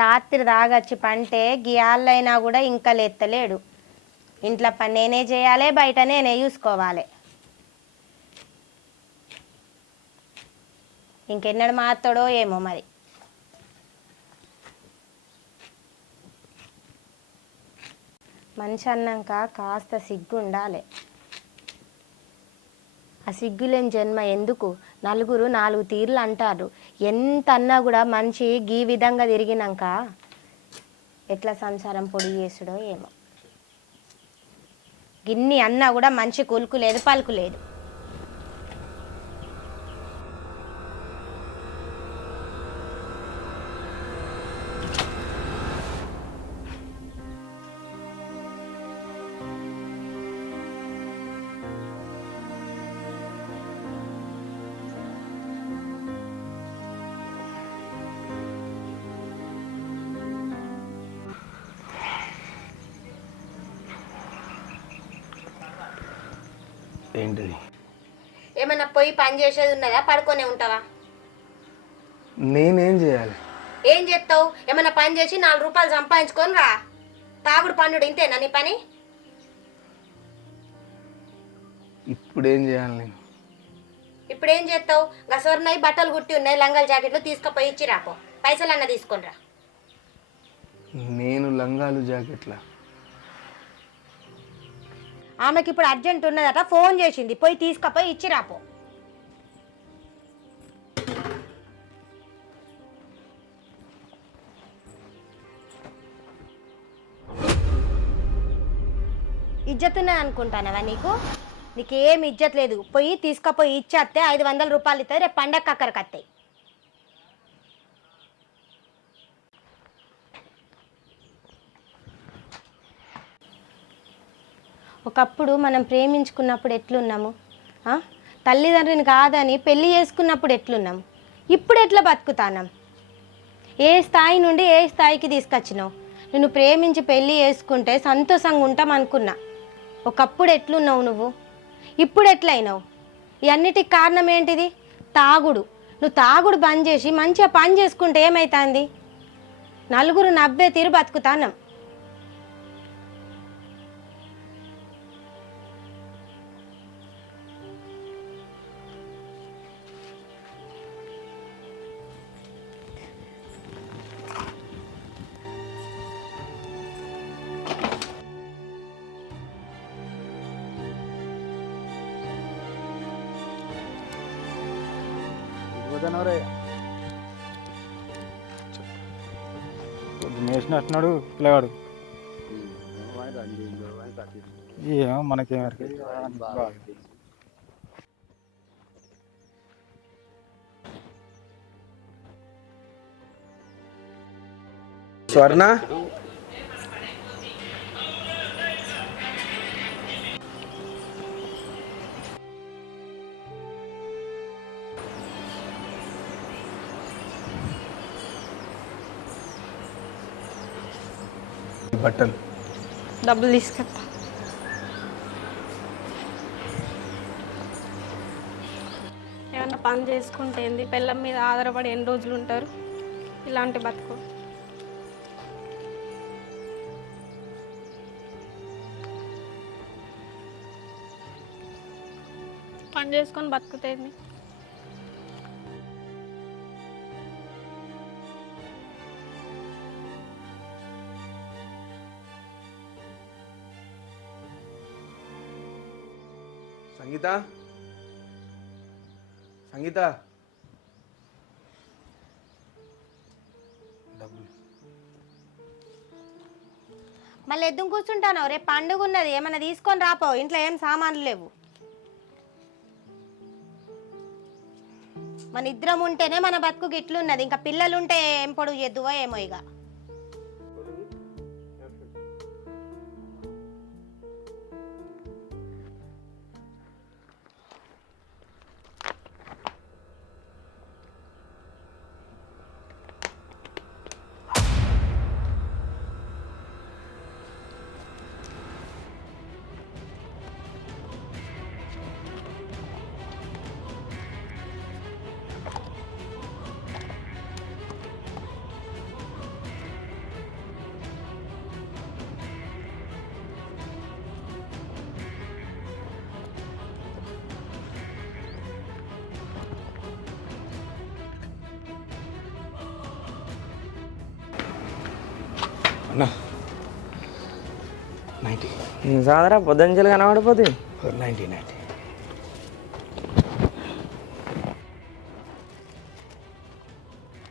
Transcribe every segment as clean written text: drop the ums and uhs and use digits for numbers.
రాత్రి దాగచ్చి పంటే గియాళ్ళైనా కూడా ఇంకా లేత్తలేడు. ఇంట్లో పని నేనే చేయాలి, బయట నేనే చూసుకోవాలి. ఇంకెన్నడు మాత్తాడో ఏమో మరి. మనిషి అన్నాక కాస్త సిగ్గు ఉండాలి. ఆ సిగ్గులేని జన్మ ఎందుకు? నలుగురు నాలుగు తీర్లు అంటారు. ఎంత అన్నా కూడా మనిషి గీ విధంగా తిరిగినాక ఎట్లా సంసారం పొడి చేసుడో ఏమో. గిన్ని అన్నా కూడా మనిషి కొలుకు లేదు, పలుకు లేదు. ఏంటిది? ఏమన్నా పోయి పని చేసేది ఉన్నదా? పడుకొనే ఉంటావా? నేనేం చేయాలి? ఏం చేస్తావు? ఏమన్నా పని చేసి 4 రూపాయలు సంపాదించుకొని రా. తాగుడు పండుడు ఇంతేనా నీ పని? ఇప్పుడేం చేయాలి నేను? ఇప్పుడేం చేస్తావు? గసవర్నయి బట్టలు కుట్టి ఉన్నాయి, లంగాలు జాకెట్లు తీసుకుపోయి ఇచ్చి రాపో. పైసలన్నా తీసుకొని రా. నేను లంగాలు జాకెట్లా? ఆమెకి ఇప్పుడు అర్జెంట్ ఉన్నదట, ఫోన్ చేసింది, పోయి తీసుకుపోయి ఇచ్చి రాపో. ఇజ్జత్ ఉన్నది అనుకుంటానవా నీకు? నీకేం ఇజ్జత్ లేదు. పోయి తీసుకుపోయి ఇచ్చేస్తే 500 రూపాయలు ఇస్తుంది. రేపు పండగ అక్కడికి వస్తాయి. ఒకప్పుడు మనం ప్రేమించుకున్నప్పుడు ఎట్లున్నాము? తల్లిదండ్రిని కాదని పెళ్ళి చేసుకున్నప్పుడు ఎట్లున్నాము? ఇప్పుడు ఎట్లా బతుకుతాన్నాం? ఏ స్థాయి నుండి ఏ స్థాయికి తీసుకొచ్చినావు? నిన్ను ప్రేమించి పెళ్ళి చేసుకుంటే సంతోషంగా ఉంటాం అనుకున్నా. ఒకప్పుడు ఎట్లున్నావు నువ్వు? ఇప్పుడు ఎట్లయినావు? ఇవన్నిటికి కారణం ఏంటిది? తాగుడు. నువ్వు తాగుడు బంద్ చేసి మంచిగా పని చేసుకుంటే ఏమవుతుంది? నలుగురు నవ్వే తీరు బతుకుతాన్నాం. నేసినట్టున్నాడు పిల్లగాడు. ఏమో మనకేం స్వర్ణ, బట్టలు డబ్బులు తీసుకొస్తా. ఏమన్నా పని చేసుకుంటే ఏంది? పిల్లం మీద ఆధారపడి ఎన్ని రోజులు ఉంటారు? ఇలాంటి బతుకు. పని చేసుకొని బతుకుతేంది? సంగీత, సంగీత, డబ్బులు. మళ్ళీ ఎద్దుకు కూర్చుంటాను. రేపు పండుగ ఉన్నది, ఏమన్నా తీసుకొని రాపో. ఇంట్లో ఏం సామాన్లు లేవు. మన ఇద్దరం ఉంటేనే మన బతుకు గిట్లున్నది. ఇంకా పిల్లలు ఉంటే ఏం పొడుగు చేద్దువో ఏమో. ఇక అన్నా 90 సాదరా పొద్దుంచలు కనబడిపోతుంది 90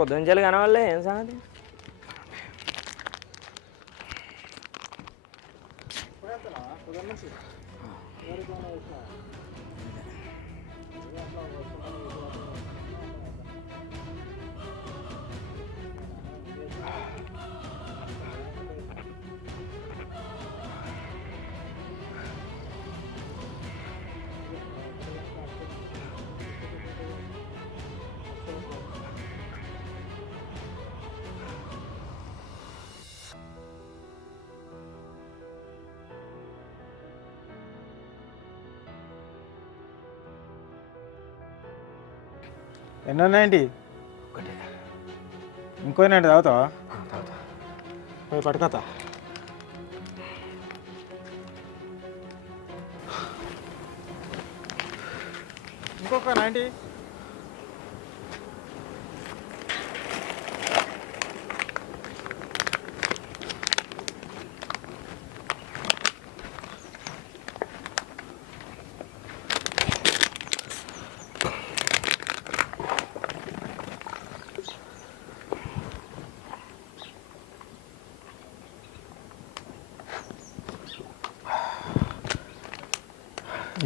పొద్దుంచలు కనబడలే ఏం సంగతి ఎన్నో 90 ఒకటే ఇంకో 90 తాగుతావా తాగుతా పోయి పట్టుకోతా ఇంకొక 90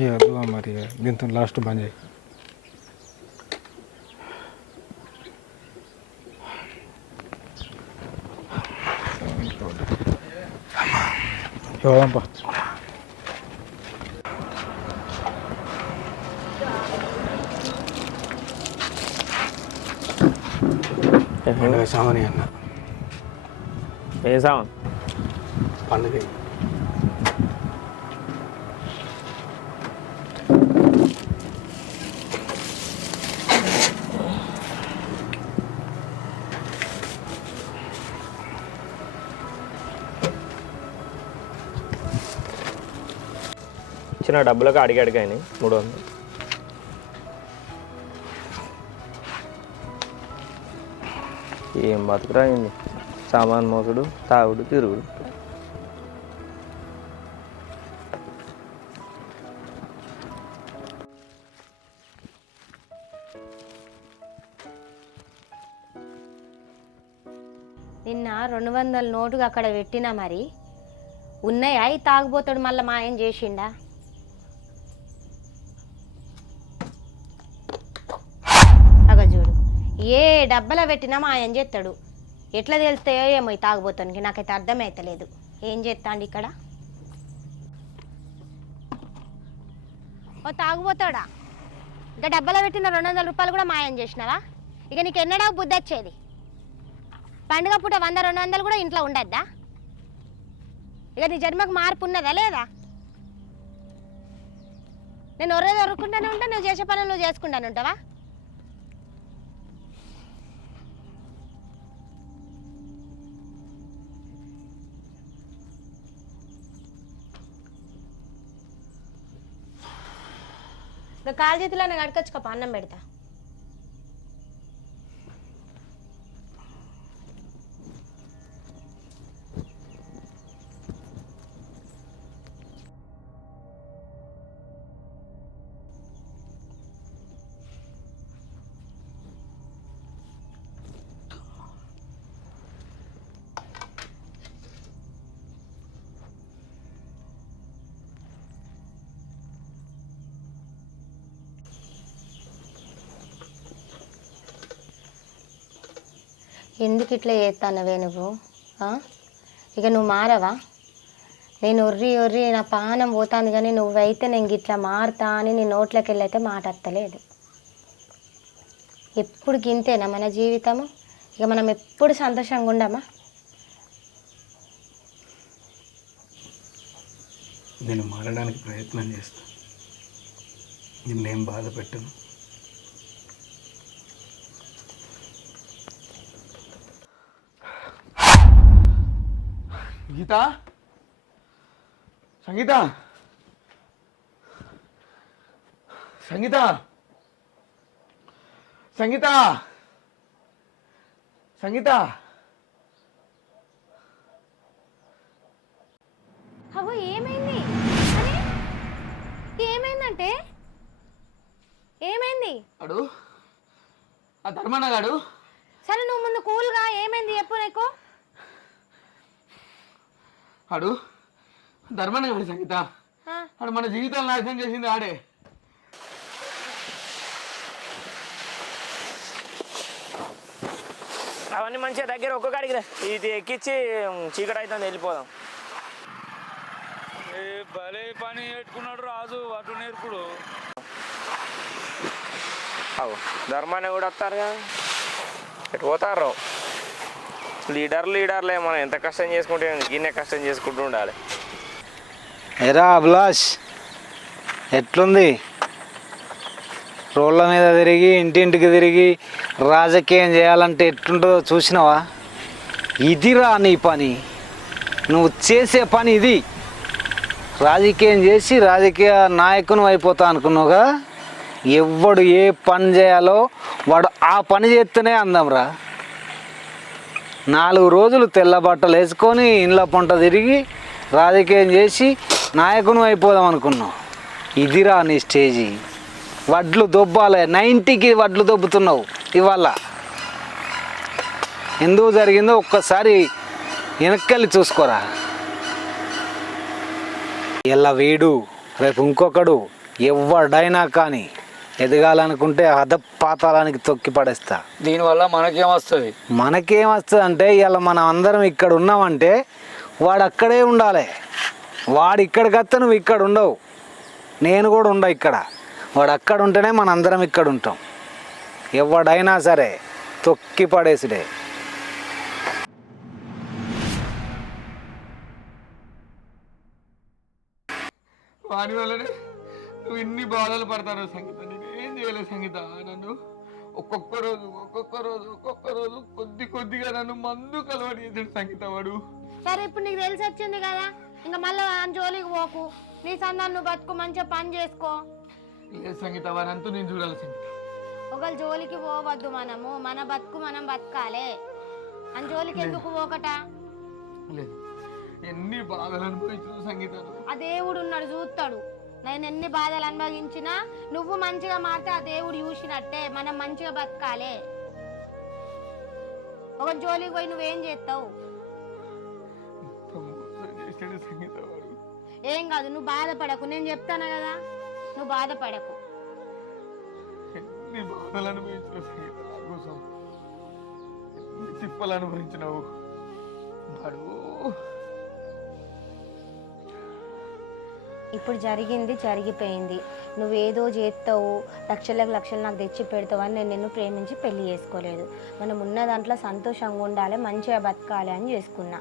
ఇక మరి దీంతో లాస్ట్ బంద్ చేయి పోదాంపా పండుగ సామాని అన్న ఏ సామాన్ పండుగ ఇచ్చిన డబ్బులకు అడిగాడికాయని 300 ఏం బతుకురాయింది సామాన్ మోసుడు తాగుడు తిరుగుడు నిన్న 200 నోటుగా అక్కడ పెట్టినా మరి ఉన్నాయా ఈ తాగుబోతాడు మళ్ళీ మాయం చేసిండా అగ చూడు ఏ డబ్బలో పెట్టినా మాయం చేస్తాడు ఎట్లా తెలుస్తాయో ఏమో ఈ తాగుబోతానికి నాకైతే అర్థమైతలేదు ఏం చేస్తాండి ఇక్కడ ఓ తాగుబోతాడా ఇంకా డబ్బలో పెట్టిన 200 రూపాయలు కూడా మాయం చేసినావా ఇక నీకు ఎన్నడా బుద్ధి వచ్చేది పండుగ పూట 100-200 కూడా ఇంట్లో ఉండద్దా ఇక నీ జన్మకు మార్పు ఉన్నదా లేదా నేను ఒర్రుకుంటానే ఉంటా నువ్వు చేసే పనులు నువ్వు చేసుకుంటానే ఉంటావా ఇంకా కాలు చేతిలోనే గడకొచ్చుకోప అన్నం పెడతా ఎందుకు ఇట్లా చేస్తానవే నువ్వు ఇక నువ్వు మారవా నేను ఒర్రి నా పానం పోతాను కానీ నువ్వైతే నేను ఇట్లా మారుతా అని నీ నోట్లోకి వెళ్ళైతే మాట వస్తలేదు ఎప్పుడు గింతేనా మన జీవితము ఇక మనం ఎప్పుడు సంతోషంగా ఉండమా నేను మారడానికి ప్రయత్నం చేస్తాను నిన్నేం బాధ పెట్టను గీత సంగీత సంగీత సంగీత సంగీత అవ్వ ఏమైంది అని ఏమైందంటే ఏమైంది అడు ఆ ధర్మన్న గాడు సరే నువ్వు ముందు కూల్గా ఏమైంది చెప్పు నీకు ఆడు ధర్మన్న గాడు సంగీత ఆ, ఆడు మన జీవితాలు నాశనం చేసింది ఆడే. అవన్నీ మంచిగా దగ్గర ఒక్కొక్కడికి ఇది ఎక్కించి చీకటి అవుతుంది వెళ్ళిపోదాం. భలే పని పెట్టుకున్నాడు రాజు అటు నేర్పుడు. అవు ధర్మాన్ని కూడా వస్తారు కదా ఎటు పోతారు లీడర్లే మనం ఎంత కష్టం చేసుకుంటే గిన్నె కష్టం చేసుకుంటూ ఉండాలి. ఎరా అభిలాష్ ఎట్లుంది? రోడ్ల మీద తిరిగి ఇంటింటికి తిరిగి రాజకీయం చేయాలంటే ఎట్లుంటుందో చూసినావా? ఇదిరా నీ పని, నువ్వు చేసే పని ఇది. రాజకీయం చేసి రాజకీయ నాయకుని అయిపోతా అనుకున్నావుగా. ఎవడు ఏ పని చేయాలో వాడు ఆ పని చేస్తేనే అందంరా. 4 రోజులు తెల్ల బట్టలు వేసుకొని ఇండ్ల పంట తిరిగి రాజకీయం చేసి నాయకుని అయిపోదాం అనుకున్నావు. ఇదిరా నీ స్టేజీ. వడ్లు దొబ్బాలి, 90కి వడ్లు దొబ్బుతున్నావు ఇవాళ. ఎందుకు జరిగిందో ఒక్కసారి వెనక్కెళ్ళి చూసుకోరా. ఇలా వీడు రేపు ఇంకొకడు ఎవడైనా కానీ ఎదగాలనుకుంటే అధపాతాళానికి తొక్కి పడేస్తా. దీనివల్ల మనకేం వస్తుంది? మనకేమొస్తుంది అంటే ఇలా మనం అందరం ఇక్కడ ఉన్నామంటే వాడు అక్కడే ఉండాలి. వాడు ఇక్కడికి వస్తే నువ్వు ఇక్కడ ఉండవు, నేను కూడా ఉండవు ఇక్కడ. వాడు అక్కడ ఉంటేనే మన అందరం ఇక్కడ ఉంటాం. ఎవడైనా సరే తొక్కి పడేసుడే. వాని వల్లనే నువ్వు ఇన్ని బాధలు పడతారు సంగీత. నేను ఏం చేయలేదు సంగీత. నన్ను ఒక్కొక్క రోజు కొద్దిగా నన్ను మందుకు అలవాటు చేసాడు సంగీత వాడు. సరే ఇప్పుడు నీకు తెలిసి వచ్చింది కదా, ఇంకా మళ్ళీ జోలికి పోకు. నీ సందాన్ని నువ్వు బతుకు, మంచిగా పని చేసుకో. లేదు సంగీత, వారంతా నేను చూడాలి సంగీత. ఒకళ్ళ జోలికి పోవద్దు, మనము మన బతుకు మనం బతకాలే. అని జోలికి ఎందుకు పోకట? లేదు, ఎన్ని బాధలు అనుభవించిన సంగీత. ఆ దేవుడు ఉన్నాడు, చూస్తాడు. నేను ఎన్ని బాధలు అనుభవించినా నువ్వు మంచిగా మారితే ఆ దేవుడు చూసినట్టే. మనం మంచిగా బతకాలే. ఒక జోలికి పోయి నువ్వేం చేస్తావు? సంగీత వాడు ఏం కాదు, నువ్వు బాధపడకు. నేను చెప్తాను కదా, నువ్వు బాధపడకు. ఎన్ని బాధలు అనుభవించిన సంగీత నా కోసం. ఎన్ని తిప్పలు అనుభవించినావు వాడు. ఇప్పుడు జరిగింది జరిగిపోయింది. నువ్వేదో చేస్తావు, లక్షలకు లక్షలు నాకు తెచ్చి పెడతావు అని నేను నిన్ను ప్రేమించి పెళ్లి చేసుకోలేదు. మనం ఉన్న దాంట్లో సంతోషంగా ఉండాలి, మంచిగా బతకాలి అని చేసుకున్నా.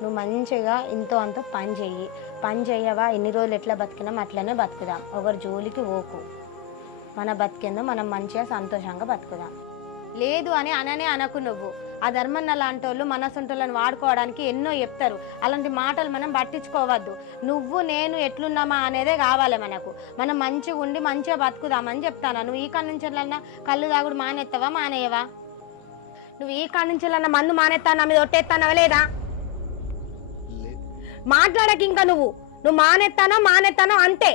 నువ్వు మంచిగా ఇంతో అంతో పని చెయ్యవా? ఎన్ని రోజులు ఎట్లా బతికినాం అట్లనే బతుకుదాం. ఒకరి జోలికి పోకు. మన బతికేందో మనం మంచిగా సంతోషంగా బతుకుదాం. లేదు అని అననే అనకు నువ్వు. ఆ ధర్మన్న లాంటి వాళ్ళు మనసొంటోళ్ళని వాడుకోవడానికి ఎన్నో చెప్తారు. అలాంటి మాటలు మనం పట్టించుకోవద్దు. నువ్వు నేను ఎట్లున్నామా అనేదే కావాలి మనకు. మనం మంచిగా ఉండి మంచిగా బతుకుదామని చెప్తాను. నువ్వు ఈ కాడ నుంచి కళ్ళు తాగుడు మానేస్తావా? మానేయవా? నువ్వు ఈ కాడ నుంచి మందు మానేస్తావు, నా మీద ఒట్టేస్తానవా లేదా? మాట్లాడక ఇంకా నువ్వు మానేస్తానో అంతే.